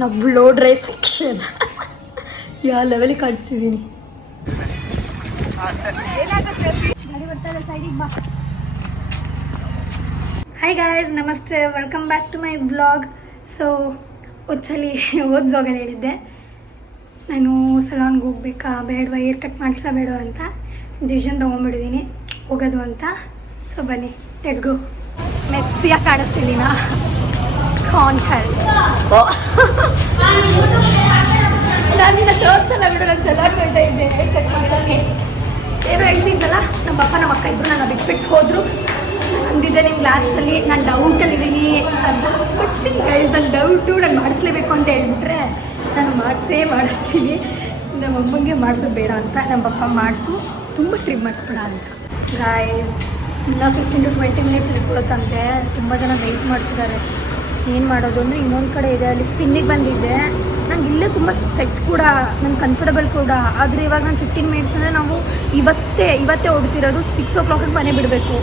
ನಾವು blow dry section ಯಾವ ಲೆವೆಲಿಗೆ ಕಾಣಿಸ್ತಿದ್ದೀನಿ. ಹಾಯ್ ಗಾಯ್ಸ್, ನಮಸ್ತೆ, welcome back to my blog. So ಒಂದ್ಸಲಿ ಬ್ಲಾಗಲ್ಲಿ ಹೇಳಿದ್ದೆ ನಾನು ಸಲೂನ್ಗೆ ಹೋಗ್ಬೇಕಾ ಬೇಡವಾ, ಏರ್ ಕಟ್ ಮಾಡಿಸ್ಲಾ ಬೇಡವಾ ಅಂತ ಡಿಸಿಷನ್ ತೊಗೊಂಡ್ಬಿಟ್ಟಿದ್ದೀನಿ ಹೋಗೋದು ಅಂತ. ಸೊ ಬನ್ನಿ, ಲೆಟ್ಸ್ ಗೋ. ಮೆಸ್ಸಿಯಾಗಿ ಕಾಣಿಸ್ತಿದ್ದೀನ ಕಾನ್ ಹೆಲ್. ನಾನಿನ್ನ ತೋರಿಸಲ್ಲ ಬಿಡು, ನಾನು ಸಲೂನ್ಗೆ ಹೋಗ್ತಾ ಇದ್ದೆ ಹೇರ್ ಸೆಟ್ ಮಾಡ್ಸೋಕ್ಕೆ. ಏನೋ ಹೇಳ್ತಿದ್ದಲ್ಲ, ನಮ್ಮ ಅಕ್ಕ ಇಬ್ಬರು ನನ್ನ ಬಿಟ್ಬಿಟ್ಟು ಹೋದರು. ಅಂದಿದ್ದೆ ನಿಮ್ಗೆ ಲಾಸ್ಟಲ್ಲಿ ನಾನು ಡೌಟಲ್ಲಿದ್ದೀನಿ ಅಂತ. ಬಟ್ ಸ್ಟಿಲ್ ಗೈಸ್, ನನ್ನ ಡೌಟು ನಾನು ಮಾಡಿಸ್ಲೇಬೇಕು ಅಂತ ಹೇಳ್ಬಿಟ್ರೆ ನಾನು ಮಾಡಿಸ್ತೀನಿ. ನಮ್ಮ ಅಮ್ಮಂಗೆ ಮಾಡಿಸೋದು ಬೇಡ ಅಂತ ನಮ್ಮ ಪಪ್ಪ ಮಾಡಿಸು, ತುಂಬ ಟ್ರಿಮ್ ಮಾಡಿಸ್ಬೇಡ ಅಂತ. ಗೈಸ್, ಇನ್ನೂ 15 to 20 ಮಿನಿಟ್ಸ್ ಇಟ್ಕೊಳುತ್ತಂತೆ. ತುಂಬ ಜನ ವೆಯ್ಟ್ ಮಾಡ್ತಿದ್ದಾರೆ. ಏನು ಮಾಡೋದು ಅಂದರೆ ಇನ್ನೊಂದು ಕಡೆ ಇದೆ, ಅಲ್ಲಿ ಸ್ಪಿನ್ನಿಗೆ ಬಂದಿದ್ದೆ. ನಂಗೆ ಇಲ್ಲೇ ತುಂಬ ಸೆಟ್ ಕೂಡ, ನಂಗೆ ಕಂಫರ್ಟಬಲ್ ಕೂಡ. ಆದರೆ ಇವಾಗ ನಾನು 15 ಮಿನಿಟ್ಸ್ ಅಂದರೆ ನಾವು ಇವತ್ತೇ ಹೊಡ್ತಿರೋದು 6 o'clock ಮನೆ ಬಿಡಬೇಕು.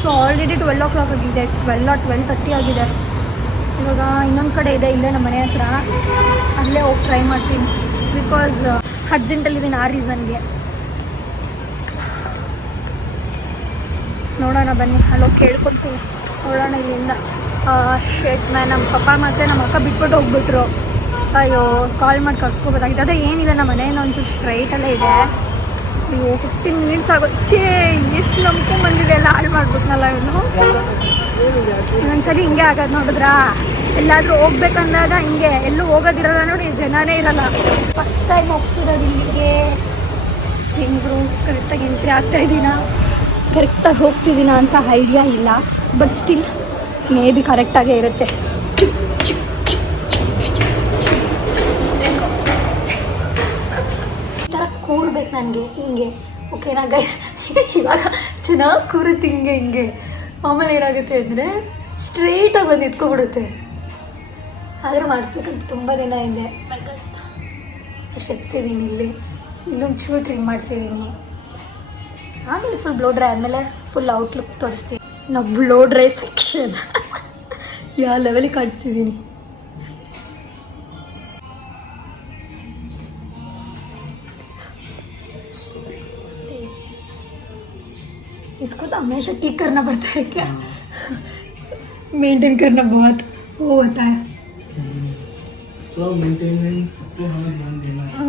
ಸೊ ಆಲ್ರೆಡಿ 12 o'clock ಆಗಿದೆ, 12:30 ಆಗಿದೆ. ಇವಾಗ ಇನ್ನೊಂದು ಕಡೆ ಇದೆ ಇಲ್ಲೇ ನಮ್ಮ ಮನೆ ಹತ್ರ, ಅಲ್ಲೇ ಹೋಗಿ ಟ್ರೈ ಮಾಡ್ತೀನಿ. ಬಿಕಾಸ್ ಅರ್ಜೆಂಟಲ್ಲಿದ್ದೀನಿ ಆ ರೀಸನ್ಗೆ. ನೋಡೋಣ ಬನ್ನಿ, ಅಲ್ಲೋಗಿ ಕೇಳ್ಕೊತೀನಿ. ನೋಡೋಣ ಇಲ್ಲಿಂದ. ಶೇಟ್ ಮ್ಯಾನ್ ನಮ್ಮ ಪಪ್ಪ ಮತ್ತು ನಮ್ಮ ಅಕ್ಕ ಬಿಟ್ಬಿಟ್ಟು ಹೋಗ್ಬಿಟ್ರು. ಅಯ್ಯೋ, ಕಾಲ್ ಮಾಡಿ ಕರ್ಸ್ಕೊಬೋದಾಗಿದೆ. ಅದೇ ಏನಿಲ್ಲ, ನಮ್ಮ ಮನೆಯಿಂದ ಒಂಚೂರು ಸ್ಟ್ರೈಟಲ್ಲೇ ಇದೆ. ಅಯ್ಯೋ 15 ಮಿನಿಟ್ಸ್ ಆಗುತ್ತೆ. ಎಷ್ಟು ನಂಬ್ಕೊಂಡ್ಬಂದಿದೆ, ಎಲ್ಲ ಹಾಳು ಮಾಡ್ಬಿಟ್ನಲ್ಲ ಇವನು. ಇನ್ನೊಂದ್ಸರಿ ಹಿಂಗೆ ಆಗೋದು ನೋಡಿದ್ರಾ, ಎಲ್ಲಾದರೂ ಹೋಗ್ಬೇಕಂದಾಗ ಹಿಂಗೆ, ಎಲ್ಲೂ ಹೋಗೋದಿರಲ್ಲ ನೋಡಿ, ಜನನೇ ಇರಲ್ಲ. ಫಸ್ಟ್ ಟೈಮ್ ಹೋಗ್ತಿರೋದು ಇಲ್ಲಿಗೆ. ಹೆಂಗರು ಕರೆಕ್ಟಾಗಿ ಎಂಟ್ರಿ ಆಗ್ತಾಯಿದ್ದೀನ, ಕರೆಕ್ಟಾಗಿ ಹೋಗ್ತಿದ್ದೀನ ಅಂತ ಐಡಿಯಾ ಇಲ್ಲ. ಬಟ್ ಸ್ಟಿಲ್ ಮೇ ಬಿ ಕರೆಕ್ಟಾಗೇ ಇರುತ್ತೆ. ಈ ಥರ ಕೂರ್ಬೇಕು ನನಗೆ ಹಿಂಗೆ, ಓಕೆನಾ ಗೈಸ್? ಇವಾಗ ಚೆನ್ನಾಗಿ ಕೂರುತ್ತೆ ಹಿಂಗೆ. ಆಮೇಲೆ ಏನಾಗುತ್ತೆ ಅಂದರೆ ಸ್ಟ್ರೈಟಾಗಿ ಬಂದು ಇಟ್ಕೊಬಿಡುತ್ತೆ. ಆದರೂ ಮಾಡಿಸ್ಬೇಕಂತ ತುಂಬ ದಿನ ಇದೆ. ಅಷ್ಟು ಎತ್ಸಿದ್ದೀನಿ, ಇಲ್ಲೊಂದು ಚೂರು ಟ್ರಿಮ್ ಮಾಡಿಸಿದ್ದೀನಿ. ಆಮೇಲೆ ಫುಲ್ ಬ್ಲೋ ಡ್ರೈ ಆದಮೇಲೆ ಫುಲ್ ಔಟ್ಲುಕ್ ತೋರಿಸ್ತೀನಿ. ನಾವು ಬ್ಲೋ ಡ್ರೈ ಸೆಕ್ಷನ್ ಯಾವ ಲೆವೆಲಿಗೆ ಕಾಣಿಸ್ತಿದ್ದೀನಿ. इसको तो हमेशा ठीक करना पड़ता है क्या? मेंटेन करना बहुत वो होता है. तो मेंटेनेंस पे हमें ध्यान देना है.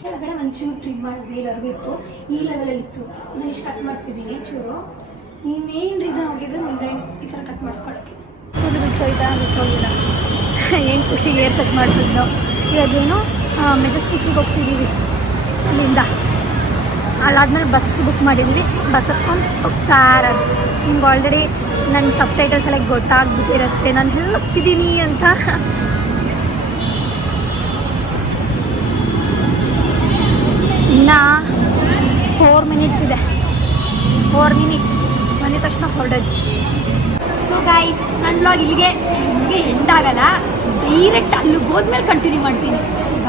ಕೆಳಗಡೆ ಒಂಚೂರು ಟ್ರಿಮ್ ಮಾಡಿದ್ರೆ ಎಲ್ಲರಿಗೂ ಇತ್ತು, ಈ ಲೆವೆಲಲ್ಲಿ ಇತ್ತು. ನಾನು ಇಷ್ಟು ಕಟ್ ಮಾಡಿಸಿದ್ದೀನಿ ಚೂರು. ನೀವು ಮೇನ್ ರೀಸನ್ ಹೋಗಿದ್ರೆ ಮುಂದೆ ಈ ಥರ ಕಟ್ ಮಾಡಿಸ್ಕೊಳ್ಳೋಕ್ಕೆ. ಫುಲ್ ಬಿಚ್ಚೋಗಿಲ್ಲ ಏನು ಖುಷಿಗೆ ಏರ್ ಸೆಟ್ ಮಾಡಿಸಿದ್ದು. ಇವಾಗೇನು ಮೆಜೆಸ್ಟಿಕ್ಕಿಗೆ ಹೋಗ್ತಿದ್ದೀವಿ. ಅಲ್ಲಿಂದ ಅಲ್ಲಾದ್ಮೇಲೆ ಬಸ್ ಬುಕ್ ಮಾಡಿದ್ವಿ. ಬಸ್ ಹತ್ಕೊಂಡು ಹೋಗ್ತಾ ಇರೋದು. ನಿಮ್ಗೆ ಆಲ್ರೆಡಿ ನನ್ನ ಸಬ್ ಟೈಟಲ್ಸ್ ಎಲ್ಲ ಗೊತ್ತಾಗ್ಬಿಟ್ಟಿರುತ್ತೆ ನಾನು ಎಲ್ಲಿ ಹೋಗ್ತಿದ್ದೀನಿ ಅಂತ. ಇನ್ನು 4 ಮಿನಿಟ್ಸ್ ಇದೆ. 4 ಮಿನಿಟ್ಸ್ ಬಂದಿದ ತಕ್ಷಣ ಹೊರಡೋದು. ಸೊ ಗೈಸ್, ನನ್ನ ಬ್ಲಾಗ್ ಇಲ್ಲಿಗೆ ಎಂಡಾಗಲ್ಲ. ಡೈರೆಕ್ಟ್ ಅಲ್ಲಿಗೆ ಹೋದ್ಮೇಲೆ ಕಂಟಿನ್ಯೂ ಮಾಡ್ತೀನಿ.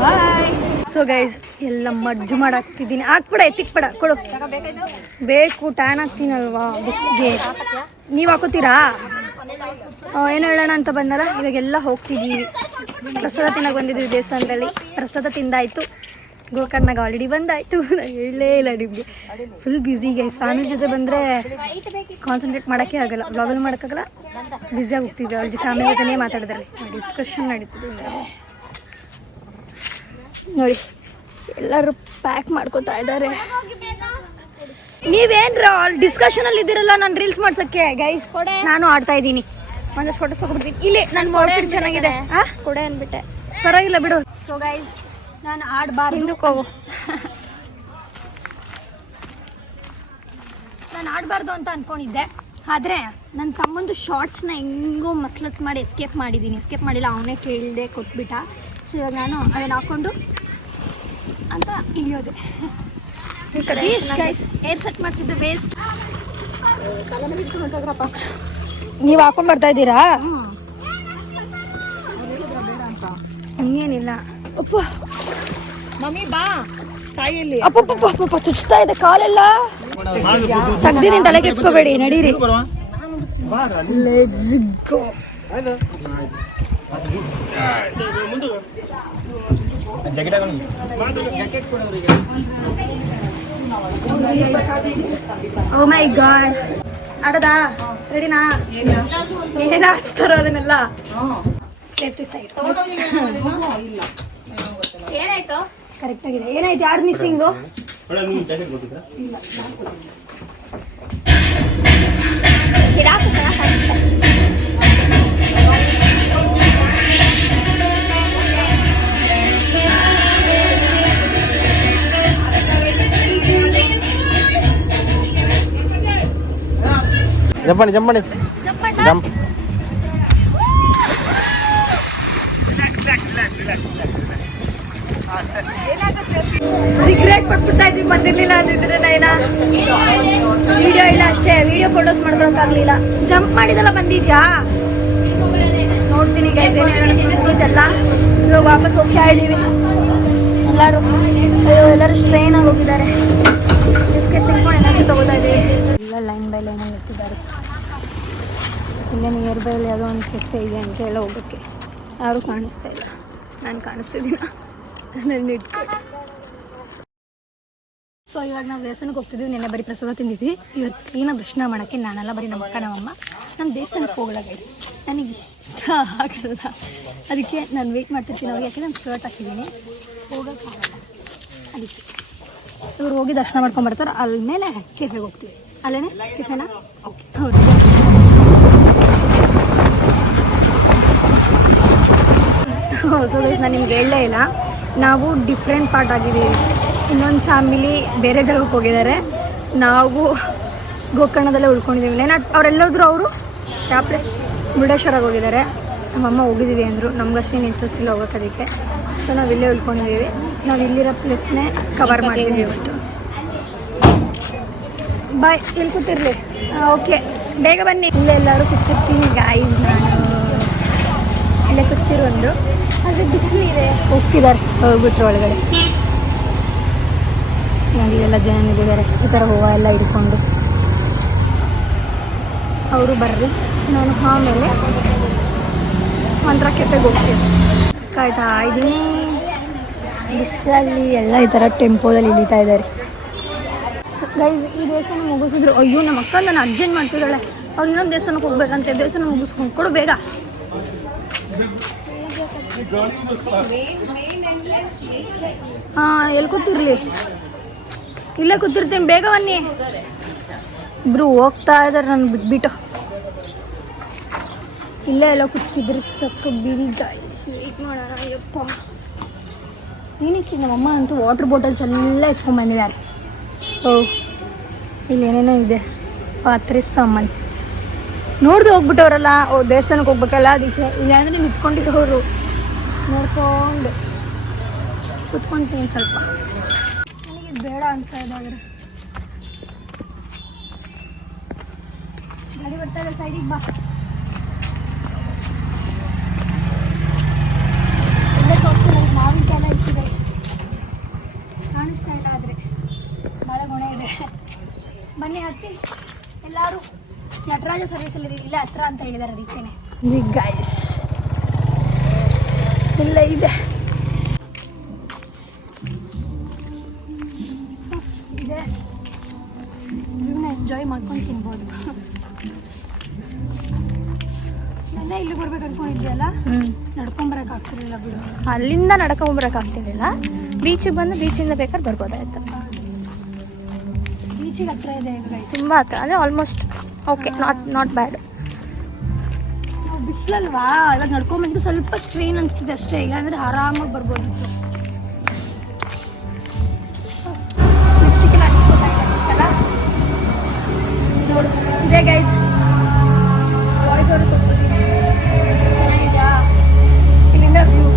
ಬಾಯ್. ಸೊ ಗೈಸ್, ಎಲ್ಲ ಮಜ್ಜು ಮಾಡಾಕ್ತಿದ್ದೀನಿ. ಹಾಕ್ಬಿಡ, ಎತ್ತಿಕ್ಬೇಡ, ಕೊಡು. ಬೇಕು, ಟ್ಯಾನ್ ಹಾಕ್ತೀನಲ್ವಾ ಬಿಸಿಗೆ. ನೀವು ಹಾಕೋತೀರಾ? ಏನು ಹೇಳೋಣ ಅಂತ ಬಂದಲ್ಲ. ಇವಾಗೆಲ್ಲ ಹೋಗ್ತಿದ್ದೀವಿ. ಪ್ರಸಾದ ತಿನ್ನಕ್ಕೆ ಬಂದಿದ್ದೀವಿ ದೇವಸ್ಥಾನದಲ್ಲಿ. ಪ್ರಸಾದ ತಿಂದಾಯಿತು. ಗೋಕರ್ಣಗೆ ಆಲ್ರೆಡಿ ಬಂದಾಯಿತು. ಹೇಳಲೇ ಇಲ್ಲ ನಿಮಗೆ. Full busy guys. ಫ್ಯಾಮಿಲಿ ಜೊತೆ ಬಂದರೆ ಕಾನ್ಸಂಟ್ರೇಟ್ ಮಾಡೋಕ್ಕೆ ಆಗಲ್ಲ, ಬ್ಲಾಗಲ್ಲಿ ಮಾಡೋಕ್ಕಾಗಲ್ಲ. ಬ್ಯುಸಿಯಾಗಿ ಹೋಗ್ತಿದ್ವಿ. ಅವ್ರ ಫ್ಯಾಮಿಲಿ ಜೊತೆನೇ ಮಾತಾಡಿದ್ರಲ್ಲಿ ಡಿಸ್ಕಷನ್ ನಡೀತಿದ್ವಿ ನೋಡಿ. ಎಲ್ಲರೂ ಪ್ಯಾಕ್ ಮಾಡ್ಕೋತಾ ಇದ್ದಾರೆ. ನೀವೇನ್ರ ಡಿಸ್ಕಷನಲ್ಲಿ ಇದ್ದೀರಲ್ಲ ನಾನು ರೀಲ್ಸ್ ಮಾಡ್ಸೋಕ್ಕೆ ಗೈಸ್. ನಾನು ಆಡ್ತಾ ಇದ್ದೀನಿ. ಒಂದಷ್ಟು ಫೋಟೋಸ್ ತಗೊಬಿಡ್ತೀನಿ. ಇಲ್ಲಿ ನನ್ನ ಔಟ್ಫಿಟ್ ಚೆನ್ನಾಗಿದೆ. ಕೊಡೆ ಅಂದ್ಬಿಟ್ಟೆ, ಪರವಾಗಿಲ್ಲ ಬಿಡು. ಸೊ ಗೈಸ್, ನಾನು ಆಡಬಾರ್ದು, ಹಿಂದಕ್ಕೆ ಹೋಗು. ನಾನು ಆಡಬಾರ್ದು ಅಂತ ಅಂದ್ಕೊಂಡಿದ್ದೆ. ಆದರೆ ನನ್ನ ತಮ್ಮಂದು ಶಾರ್ಟ್ಸ್ನ ಹೆಂಗೋ ಮಸ್ಲತ್ ಮಾಡಿ ಎಸ್ಕೇಪ್ ಮಾಡಿದ್ದೀನಿ. ಎಸ್ಕೇಪ್ ಮಾಡಿಲ್ಲ, ಅವನೇ ಕೇಳಿದೆ, ಕೊಟ್ಬಿಟ್ಟ. ಸೊ ಇವಾಗ ನಾನು ಅದನ್ನು ಹಾಕ್ಕೊಂಡು ಅಂತ ಇಳಿಯೋದೆ. ವೇಸ್ಟ್ ಗೈಸ್, ಏರ್ ಸೆಟ್ ಮಾಡಿಸಿದ್ದು ವೇಸ್ಟ್. ನೀವು ಹಾಕೊಂಡು ಬರ್ತಾ ಇದ್ದೀರಾ? ಹಂಗೇನಿಲ್ಲ. ಅಪ್ಪ ಮಮ್ಮಿ ಬಾ, ಸಾಯಲ್ಲಿ ಅಪ್ಪ ಚುಚ್ತಾ ಇದೆ ಕಾಲೆಲ್ಲ. ತೆಗ್ದಿದ್ದೀನಿ, ತಲೆ ಕೆಡ್ಸ್ಕೋಬೇಡಿ, ನಡೀರಿ. Let's go. Oh my God, ಆಡದಾ? ರೆಡಿನಾ? ಏನ್ ಆಡ್ಸ್ತಾರ ಅದನ್ನೆಲ್ಲ? Safety side. ಏನಾಯ್ತು? ಕರೆಕ್ಟ್ ಆಗಿದೆ. ಏನಾಯ್ತು? ಯಾರು ಮಿಸ್ಸಿಂಗು? ಜಂಪ್ ಮಾಡಿ ಜಂಪ್. ರಿಗ್ರೆಟ್ ಪಟ್ಬಿಡ್ತಾ ಇದ್ವಿ ಬಂದಿರ್ಲಿಲ್ಲ ಅಂದಿದ್ರೆ ನೈನ. ವಿಡಿಯೋ ಇಲ್ಲ ಅಷ್ಟೇ, ವಿಡಿಯೋ ಫೋಟೋಸ್ ಮಾಡ್ಕೊಳಕ್ಕಾಗ್ಲಿಲ್ಲ. ಜಂಪ್ ಮಾಡಿದೆಲ್ಲ ಬಂದಿದ್ಯಾ ನೋಡ್ತೀನಿ ಗೈಸ್. ಏನೇನೆಲ್ಲ ಇವಾಗ ವಾಪಸ್ ಹೋಗ್ತಾ ಇದ್ದೀವಿ ಎಲ್ಲರೂ ಸ್ಟ್ರೈನ್ ಆಗಿ ಹೋಗಿದ್ದಾರೆ. ಬಿಸ್ಕೆಟ್ ತಿನ್ಕೊಂಡು ಏನಾದ್ರು ತಗೋತಾ ಇದ್ದೀವಿ. ಎಲ್ಲ ಲೈನ್ ಬೈ ಲೈನ್ ಇರ್ತಿದ್ದಾರೆ. ಇಲ್ಲೇ ನಿಯರ್ ಬೈ ಯಾವುದೋ ಒಂದು ಕೆಫೆ ಇದೆ ಅಂತ ಹೇಳಿ ಹೋಗೋಕ್ಕೆ ಯಾರೂ ಕಾಣಿಸ್ತಾ ಇಲ್ಲ. ನಾನು ಕಾಣಿಸ್ತಿದ್ದೀನ ನನ್ನ ಇಟ್ಕೊಂಡು. ಸೊ ಇವಾಗ ನಾವು ದೇವಸ್ಥಾನಕ್ಕೆ ಹೋಗ್ತಿದ್ವಿ. ನೆನ್ನೆ ಬರೀ ಪ್ರಸಾದ ತಿಂದಿದ್ವಿ. ಇವತ್ತು ಕ್ಲೀನಾಗಿ ದರ್ಶನ ಮಾಡೋಕ್ಕೆ ನಾನೆಲ್ಲ ಬರೀ ನಮ್ಮ ಅಕ್ಕ ನಮ್ಮಮ್ಮ. ನಮ್ಮ ದೇವಸ್ಥಾನಕ್ಕೆ ಹೋಗಲ್ಲ ಗೈಸ್, ನನಗೆ ಇಷ್ಟ ಆಗಲ್ಲ. ಅದಕ್ಕೆ ನಾನು ವೆಯ್ಟ್ ಮಾಡ್ತಿರ್ತೀನಿ ಅವ್ರಿಗೆ. ಯಾಕೆ ನಾನು ಸ್ಕರ್ಟ್ ಹಾಕಿದ್ದೀನಿ, ಹೋಗೋಕ್ಕಾಗಲ್ಲ. ಅದಕ್ಕೆ ಇವ್ರು ಹೋಗಿ ದರ್ಶನ ಮಾಡ್ಕೊಂಬರ್ತಾರೆ. ಅಲ್ಲಿಮೇಲೆ ಕೆಫೆಗೆ ಹೋಗ್ತೀವಿ. ಅಲ್ಲೇನೆ ಕೆಫೆನಾ? ಓಕೆ, ಹೌದು. ಸೊ ಗೈಸ್ ನಾನು ನಿಮ್ಗೆ ಹೇಳಲೇ ಇಲ್ಲ, ನಾವು ಡಿಫ್ರೆಂಟ್ ಪಾರ್ಟ್ ಆಗಿದ್ದೀವಿ. ಇನ್ನೊಂದು ಫ್ಯಾಮಿಲಿ ಬೇರೆ ಜಾಗಕ್ಕೆ ಹೋಗಿದ್ದಾರೆ, ನಾವು ಗೋಕರ್ಣದಲ್ಲೇ ಉಳ್ಕೊಂಡಿದ್ದೀವಿ. ಅವರೆಲ್ಲೋದ್ರು ಅವರು ಯಾಪ್ಲೆ ಮುರುಡೇಶ್ವರಾಗಿ ಹೋಗಿದ್ದಾರೆ. ನಮ್ಮಮ್ಮ ಹೋಗಿದ್ದೀವಿ ಅಂದರು. ನಮ್ಗಷ್ಟೇನು ಇಂಟ್ರೆಸ್ಟ್ ಇಲ್ಲ ಹೋಗೋಕೆ, ಅದಕ್ಕೆ ಸೊ ನಾವು ಇಲ್ಲೇ ಉಳ್ಕೊಂಡಿದ್ದೀವಿ. ನಾವು ಇಲ್ಲಿರೋ ಪ್ಲೇಸ್ನೇ ಕವರ್ ಮಾಡಿದ್ದೀವಿ ಇವತ್ತು. ಬಾಯ್, ಇಲ್ಲಿ ಕೂತಿರ್ಲಿ. ಓಕೆ, ಬೇಗ ಬನ್ನಿ. ಇಲ್ಲೇ ಎಲ್ಲರೂ ಕೂತಿರ್ತೀನಿ ಗಾಯ್ಸ್. ನಾನು ಇಲ್ಲೇ ಕೂತಿರೋದು. ಆದರೆ ಬಿಸಿಲು ಇದೆ. ಹೋಗ್ತಿದ್ದಾರೆ, ಹೋಗ್ಬಿಟ್ರು ಒಳಗಡೆ. ನೋಡಿ ಎಲ್ಲ ಜನ ನಿಂತಿದ್ದಾರೆ ಈ ಥರ ಹೂವು ಎಲ್ಲ ಹಿಡ್ಕೊಂಡು. ಅವರು ಬರ್ರಿ, ನಾನು ಆಮೇಲೆ ಒಂಥರ ಕೆಫೆಗೆ ಹೋಗ್ತೀನಿ. ಕಾಯ್ತಾ ಇದ್ದೀನಿ ಬಿಸಿಲಲ್ಲಿ. ಎಲ್ಲ ಈ ಥರ ಟೆಂಪೋದಲ್ಲಿ ಇಳಿತಾ ಇದ್ದಾರೆ ಗೈಸ್. ಈ ದೇವಸ್ಥಾನ ಮುಗಿಸಿದ್ರು. ಅಯ್ಯೋ ನಮ್ಮ ಅಕ್ಕ ನಾನು ಅರ್ಜೆಂಟ್ ಮಾಡ್ತಿದ್ದಾಳೆ. ಅವ್ರು ಇನ್ನೊಂದು ದೇವಸ್ಥಾನಕ್ಕೆ ಹೋಗ್ಬೇಕಂತೆ. ದೇವಸ್ಥಾನ ಮುಗಿಸ್ಕೊಂಡು ಕೊಡು ಬೇಗ. ಹಾಂ, ಎಲ್ಲಿ ಕೂತಿರ್ಲಿ? ಇಲ್ಲೇ ಕೂತಿರ್ತೀನಿ, ಬೇಗ ಬನ್ನಿ. ಇಬ್ರು ಹೋಗ್ತಾ ಇದ್ದಾರೆ ನನ್ನ ಬಿಟ್ಬಿಟ್ಟು. ಇಲ್ಲೇ ಎಲ್ಲ ಕೂತಿದ್ರು ಸಕ್ಕ ಬಿಡಿ ಗಾಯ್ಸ್. ವೇಟ್ ಮಾಡೋಣ. ಅಯ್ಯಪ್ಪ, ಏನಕ್ಕೆ ನಮ್ಮಮ್ಮ ಅಂತೂ ವಾಟರ್ ಬಾಟಲ್ಸ್ ಎಲ್ಲ ಎತ್ಕೊಂಡ್ಬಂದಿದ್ದಾರೆ. ಓ, ಇಲ್ಲಿ ಏನೇನೋ ಇದೆ, ಪಾತ್ರೆ ಸಾಮಾನು ನೋಡ್ದು ಹೋಗ್ಬಿಟ್ಟವ್ರಲ್ಲ. ಓ, ದೇವಸ್ಥಾನಕ್ಕೆ ಹೋಗ್ಬೇಕಲ್ಲ, ಅದಕ್ಕೆ ಇಲ್ಲಾಂದರೆ ನಿಂತ್ಕೊಂಡಿರೋರು ನೋಡ್ಕೊಂಡು ಕುತ್ಕೊಂತೀನಿ ಸ್ವಲ್ಪ. ನನಗೆ ಬೇಡ ಅಂತ ಇದಾದ್ರೆ ಗಾಡಿ ಬರ್ತಾರೆ, ಸೈಡಿಗೆ ಬಾ. ಇಲ್ಲೇ ತೋರಿಸ್ತೀನಿ, ಮಾವಿನಕಾಯಿ ಎಲ್ಲ ಇಟ್ಟಿದೆ. ಕಾಣಿಸ್ತಾ ಇಲ್ಲ, ಆದರೆ ಭಾಳ ಗುಣ ಇದೆ. ಬನ್ನಿ ಹತ್ತಿ ಎಲ್ಲರೂ. ನಟರಾಜ ಸರ್ವಿಸಲ್ಲಿ ಇಲ್ಲೇ ಹತ್ರ ಅಂತ ಹೇಳಿದ್ದಾರೆ, ಅದಕ್ಕೇನೆ. ಇಲ್ಲಿ ಗೈಸ್ ಇಲ್ಲೇ ಇದೆ. ಇದೆ, ಇದನ್ನ ಎಂಜಾಯ್ ಮಾಡ್ಕೊಂಡು ತಿನ್ಬೋದು. ಎಲ್ಲ ಇಲ್ಲಿ ಬರ್ಬೇಕು ಅನ್ಕೊಂಡಿದ್ಯಲ್ಲ, ನಡ್ಕೊಂಬರಕ್ಕಾಗ್ತಿರ್ಲಿಲ್ಲ ಬಿಡು. ಅಲ್ಲಿಂದ ನಡ್ಕೊಂಬರಕ್ಕಾಗ್ತಿರ್ಲಿಲ್ಲ. ಬೀಚಿಗೆ ಬಂದು ಬೀಚಿಂದ ಬೇಕಾದ್ರೆ ಬರ್ಬೋದಾಯ್ತು. ಬೀಚಿಗೆ ಹತ್ರ ಇದೆ ಗೈಸ್, ತುಂಬ ಹತ್ರ. ಅದೇ ಆಲ್ಮೋಸ್ಟ್ ಓಕೆ, ನಾಟ್ ಬ್ಯಾಡ್. ನಾವು ಬಿಸಿಲಲ್ವಾ, ಇವಾಗ ನಡ್ಕೊಂಬಂದು ಸ್ವಲ್ಪ ಸ್ಟ್ರೈನ್ ಅನಿಸ್ತಿದೆ ಅಷ್ಟೇ. ಇಲ್ಲಾಂದರೆ ಆರಾಮಾಗಿ ಬರ್ಬೋದಿತ್ತು. ಲಿಪ್ಸ್ಟಿಕ್ಕೆಲ್ಲ ಹಚ್ಕೊತಾಯಿಲ್ಲ ನೋಡು. ಇದೇ ಗೈಸ್ ವಾಯ್ಸ್ ಅವರು ಕೊಡ್ತೀನಿ. ಚೆನ್ನಾಗಿದೆಯಾ? ಇಲ್ಲಿಂದ ವ್ಯೂ.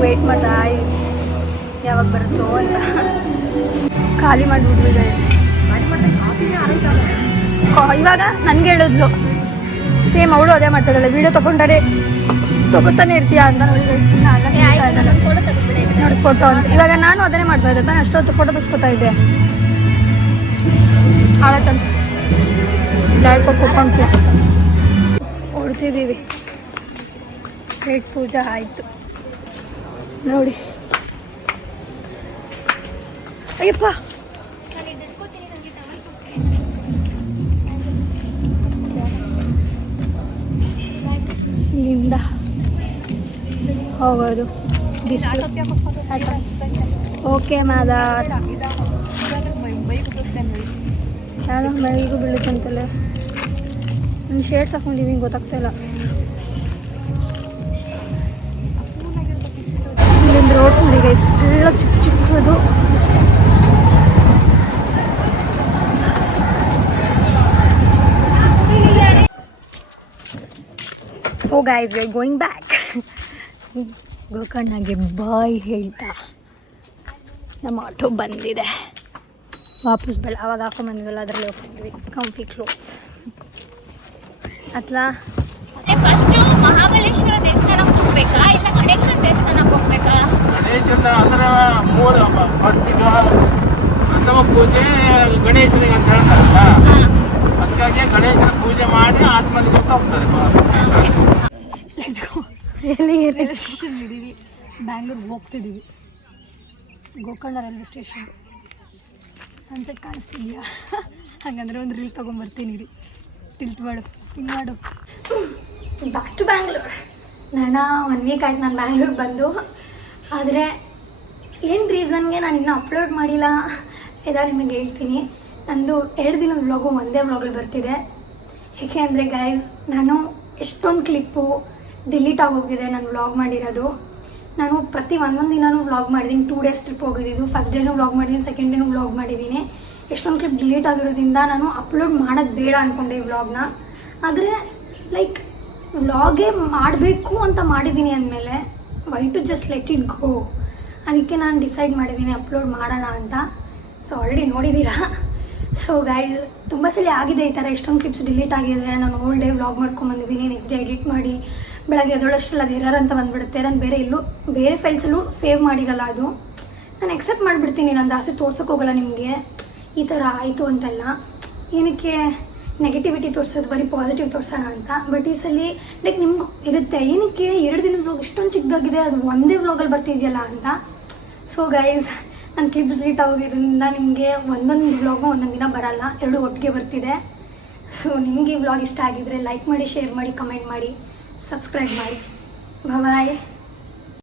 ವೇಟ್ ಮಾಡ್ತಾ ಯಾವಾಗ ಬರುತ್ತೋ ಅಂತ. ಖಾಲಿ ಮಾಡಿಬಿಡ್ವಿ ಇವಾಗ. ನನಗೆ ಹೇಳಿದ್ಲು ಸೇಮ್, ಅವಳು ಅದೇ ಮಾಡ್ತಾಳೆ. ವೀಡಿಯೋ ತೊಗೊಂಡಾರೆ ತಗೋತಾನೆ ಇರ್ತೀಯ ಅಂತ ನೋಡಿ ನೋಡಿ ಫೋಟೋ ಅಂತ. ಇವಾಗ ನಾನು ಅದನ್ನೇ ಮಾಡ್ತಾ ಇದ್ದೆ ತಾನೆ, ಅಷ್ಟೊತ್ತು ಫೋಟೋ ತೆಗೆಸ್ಕೊತಾ ಇದ್ದೆ. ಆಗತ್ತಂತ ಡೈರೆಕ್ಟ್ ಕುತ್ಕೊಂತೀಯ. ಹೊಡ್ತಿದ್ದೀವಿ. ಪೇಟ್ ಪೂಜೆ ಆಯಿತು ನೋಡಿ. ಅಯ್ಯಪ್ಪ ಇಲ್ಲಿಂದ ಹೋಗೋದು ಬಿಸಿಲು. ಓಕೆ ಮಾದಾರ್ ಯಾರೋ ಮೈಗೂ ಬೀಳುತ್ತಂತಲ್ಲ. ನಾನು ಶೇಡ್ಸ್ ಹಾಕೊಂಡಿದ್ದೀನಿ ಗೊತ್ತಾಗ್ತಾಯಿಲ್ಲ. ಇಲ್ಲಿಂದ ರೋಡ್ಸ್ ನೋಡಿ ಗೈಸ್, ಎಲ್ಲ ಚಿಕ್ಕ ಚಿಕ್ಕದು. So guys we are going back. ಗೋಕರ್ಣಗೆ ಬಾಯ್ ಹೇಳ್ತಾ ನಮ್ಮ ಆಟೋ ಬಂದಿದೆ. ವಾಪಸ್ ಬೇಡ, ಅವಾಗ ಹಾಕೊಂಡ್ಬಂದ್ವಲ್ಲ ಅದರಲ್ಲಿ ಹೋಗ್ತಿದ್ವಿ. ಕಂಫಿ ಕ್ಲೋತ್ಸ್ ಅಥವಾ ಫಸ್ಟು ಮಹಾಬಲೇಶ್ವರ ದೇವಸ್ಥಾನಕ್ಕೆ ಹೋಗ್ಬೇಕಾ ಇಲ್ಲ ಗಣೇಶನ ದೇವಸ್ಥಾನಕ್ಕೆ ಹೋಗ್ಬೇಕಾ? ಗಣೇಶನ ಅಂದ್ರೆ ಮೂಲ ಫಸ್ಟಿಗೆ ಪ್ರಥಮ ಪೂಜೆ ಗಣೇಶನಿಗೆ ಅಂತ ಹೇಳ್ತಾರಲ್ಲ, ಅದಕ್ಕಾಗಿ ಗಣೇಶನ ಪೂಜೆ ಮಾಡಿ ಆತ್ಮನಿಗೆ ಹೋಗ್ತಾರೆ. ರೈಲ್ವೆ ಸ್ಟೇಷನ್ ಇದ್ದೀವಿ, ಬ್ಯಾಂಗ್ಳೂರ್ಗೆ ಹೋಗ್ತಿದ್ದೀವಿ. Gokarna railway station. ಸನ್ಸೆಟ್ ಕಾಣಿಸ್ತಿದೆಯಾ? ಹಾಗಂದ್ರೆ ಒಂದು ರೀಲ್ ತೊಗೊಂಬರ್ತೀನಿ ರೀ. ಟಿಲ್ಟ್ ಮಾಡು, ಹಿಂಗೆ ಮಾಡು. Back to Bangalore. ನಾನು 1 ವೀಕ್ ಆಯ್ತು ನಾನು ಬ್ಯಾಂಗ್ಳೂರ್ಗೆ ಬಂದು. ಆದರೆ ಏನು ರೀಸನ್ಗೆ ನಾನು ಇನ್ನೂ ಅಪ್ಲೋಡ್ ಮಾಡಿಲ್ಲ ಎಲ್ಲ ನಿಮಗೆ ಹೇಳ್ತೀನಿ. ನಂದು 2 ದಿನದ ವ್ಲಾಗು ಒಂದೇ ವ್ಲಾಗಲ್ಲಿ ಬರ್ತಿದೆ. ಏಕೆ ಅಂದರೆ ಗೈಸ್, ನಾನು ಎಷ್ಟೊಂದು ಕ್ಲಿಪ್ಪು ಡಿಲೀಟ್ ಆಗೋಗಿದೆ ನಾನು ವ್ಲಾಗ್ ಮಾಡಿರೋದು. ನಾನು ಪ್ರತಿ ಒಂದೊಂದು ದಿನವೂ ವ್ಲಾಗ್ ಮಾಡಿದ್ದೀನಿ. 2 ಡೇಸ್ ಟ್ರಿಪ್ ಹೋಗಿದ್ದು. ಫಸ್ಟ್ ಡೇನೂ ವ್ಲಾಗ್ ಮಾಡಿದ್ದೀನಿ, ಸೆಕೆಂಡ್ ಡೇನೂ ವ್ಲಾಗ್ ಮಾಡಿದ್ದೀನಿ. ಎಷ್ಟೊಂದು ಕ್ಲಿಪ್ ಡಿಲೀಟ್ ಆಗಿರೋದ್ರಿಂದ ನಾನು ಅಪ್ಲೋಡ್ ಮಾಡೋದು ಬೇಡ ಅಂದ್ಕೊಂಡೆ ಈ ವ್ಲಾಗ್ನ. ಆದರೆ ಲೈಕ್ ವ್ಲಾಗೇ ಮಾಡಬೇಕು ಅಂತ ಮಾಡಿದ್ದೀನಿ ಅಂದಮೇಲೆ why to just let it go. ಅದಕ್ಕೆ ನಾನು ಡಿಸೈಡ್ ಮಾಡಿದ್ದೀನಿ ಅಪ್ಲೋಡ್ ಮಾಡೋಣ ಅಂತ. ಸೊ ಆಲ್ರೆಡಿ ನೋಡಿದ್ದೀರಾ. ಸೊ ಗೈಸ್, ತುಂಬ ಸಲ ಆಗಿದೆ ಈ ಥರ. ಎಷ್ಟೊಂದು ಕ್ಲಿಪ್ಸ್ ಡಿಲೀಟ್ ಆಗಿದೆ. ನಾನು ಹೋಲ್ ಡೇ ವ್ಲಾಗ್ ಮಾಡ್ಕೊಂಬಂದಿದ್ದೀನಿ. ನೆಕ್ಸ್ಟ್ ಡೇ ಎಡಿಟ್ ಮಾಡಿ ಬೆಳಗ್ಗೆ ಎದ್ದೋಳಷ್ಟರಲ್ಲಿ ಅದು ಎರರ್ ಅಂತ ಬಂದುಬಿಡುತ್ತೆ. ನಾನು ಬೇರೆ ಫೈಲ್ಸಲ್ಲೂ ಸೇವ್ ಮಾಡಿರಲ್ಲ. ಅದು ನಾನು ಎಕ್ಸೆಪ್ಟ್ ಮಾಡಿಬಿಡ್ತೀನಿ. ನಾನು ಜಾಸ್ತಿ ತೋರ್ಸೋಕೆ ಹೋಗಲ್ಲ ನಿಮಗೆ ಈ ಥರ ಆಯಿತು ಅಂತೆಲ್ಲ. ಏನಕ್ಕೆ ನೆಗೆಟಿವಿಟಿ ತೋರಿಸೋದು, ಬರೀ ಪಾಸಿಟಿವ್ ತೋರಿಸೋಣ ಅಂತ. ಬಟ್ ಈ ಸಲ ಲೈಕ್ ನಿಮ್ಗೆ ಇರುತ್ತೆ ಏನಕ್ಕೆ 2 ದಿನದ ವ್ಲಾಗ್ ಇಷ್ಟೊಂದು ಚಿಕ್ಕದಾಗಿದೆ, ಅದು ಒಂದೇ ವ್ಲಾಗಲ್ಲಿ ಬರ್ತಿದೆಯಲ್ಲ ಅಂತ. ಸೊ ಗೈಸ್, ನನ್ನ ಕ್ಲಿಪ್ ಡಿಲೀಟ್ ಆಗೋದ್ರಿಂದ ನಿಮಗೆ ಒಂದೊಂದು ವ್ಲಾಗು ಒಂದೊಂದು ದಿನ ಬರಲ್ಲ, 2 ಒಟ್ಟಿಗೆ ಬರ್ತಿದೆ. ಸೊ ನಿಮಗೆ ಈ ವ್ಲಾಗ್ ಇಷ್ಟ ಆಗಿದ್ದರೆ ಲೈಕ್ ಮಾಡಿ, ಶೇರ್ ಮಾಡಿ, ಕಮೆಂಟ್ ಮಾಡಿ, ಸಬ್ಸ್ಕ್ರೈಬ್ ಮಾಡಿ. ಬಾಯ್.